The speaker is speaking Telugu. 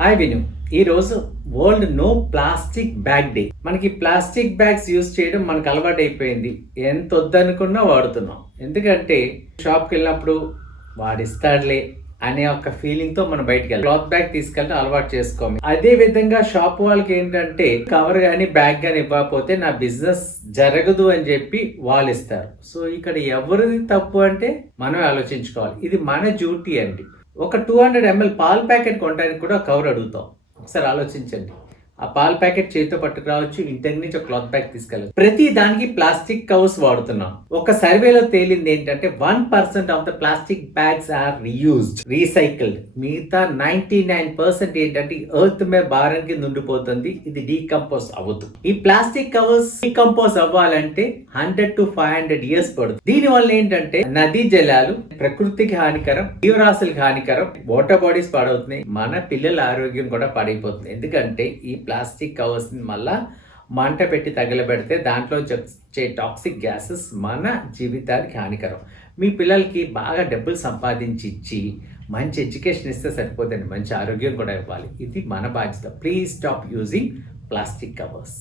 హాయ్ విను. ఈరోజు world no plastic bag day. మనకి ప్లాస్టిక్ బ్యాగ్స్ యూజ్ చేయడం మనకు అలవాటు అయిపోయింది. ఎంత వద్దనుకున్నా వాడుతున్నాం. ఎందుకంటే షాప్కి వెళ్ళినప్పుడు వాడిస్తాడులే అనే ఒక ఫీలింగ్తో మనం బయటకు వెళ్ళాలి. క్లాత్ బ్యాగ్ తీసుకెళ్ళడం అలవాటు చేసుకోవాలి. అదే విధంగా షాప్ వాళ్ళకి ఏంటంటే కవర్ కానీ బ్యాగ్ కానీ ఇవ్వకపోతే నా బిజినెస్ జరగదు అని చెప్పి వాళ్ళు ఇస్తారు. సో ఇక్కడ ఎవరిది తప్పు అంటే మనం ఆలోచించుకోవాలి. ఇది మన డ్యూటీ అండి. ఒక 200 ml పాల ప్యాకెట్ కొనడానికి కూడా కవర్ అడుగుతాం. ఒకసారి ఆలోచించండి. ఆ పాల ప్యాకెట్ చేతితో పట్టుకురావచ్చు, ఇంటి నుంచి ఒక క్లాత్ బ్యాగ్ తీసుకెళ్ళచ్చు. ప్రతి దానికి ప్లాస్టిక్ కవర్స్ వాడుతున్నాం. ఒక సర్వేలో తేలింది ఏంటంటే 1% of the plastic bags are reused, recycled. మిగతా 99% ఏంటంటే ఎర్త్ మీద భారం కింద ఉండిపోతుంది. ఇది డీకంపోజ్ అవ్వదు. ఈ ప్లాస్టిక్ కవర్స్ డీకంపోజ్ అవ్వాలంటే 100 to 500 years పడుతుంది. దీని వల్ల ఏంటంటే నదీ జలాలు ప్రకృతికి హానికరం, జీవరాశులకు హానికరం, వాటర్ బాడీస్ పాడవుతున్నాయి, మన పిల్లల ఆరోగ్యం కూడా పాడైపోతుంది. ఎందుకంటే ఈ ప్లాస్టిక్ కవర్స్ మళ్ళా మంట పెట్టి తగలబెడితే దాంట్లో వచ్చే టాక్సిక్ గ్యాసెస్ మన జీవితానికి హానికరం. మీ పిల్లలకి బాగా డబ్బులు సంపాదించి ఇచ్చి మంచి ఎడ్యుకేషన్ ఇస్తే సరిపోతుంది, మంచి ఆరోగ్యం కూడా ఇవ్వాలి. ఇది మన బాధ్యత. Please stop using plastic covers.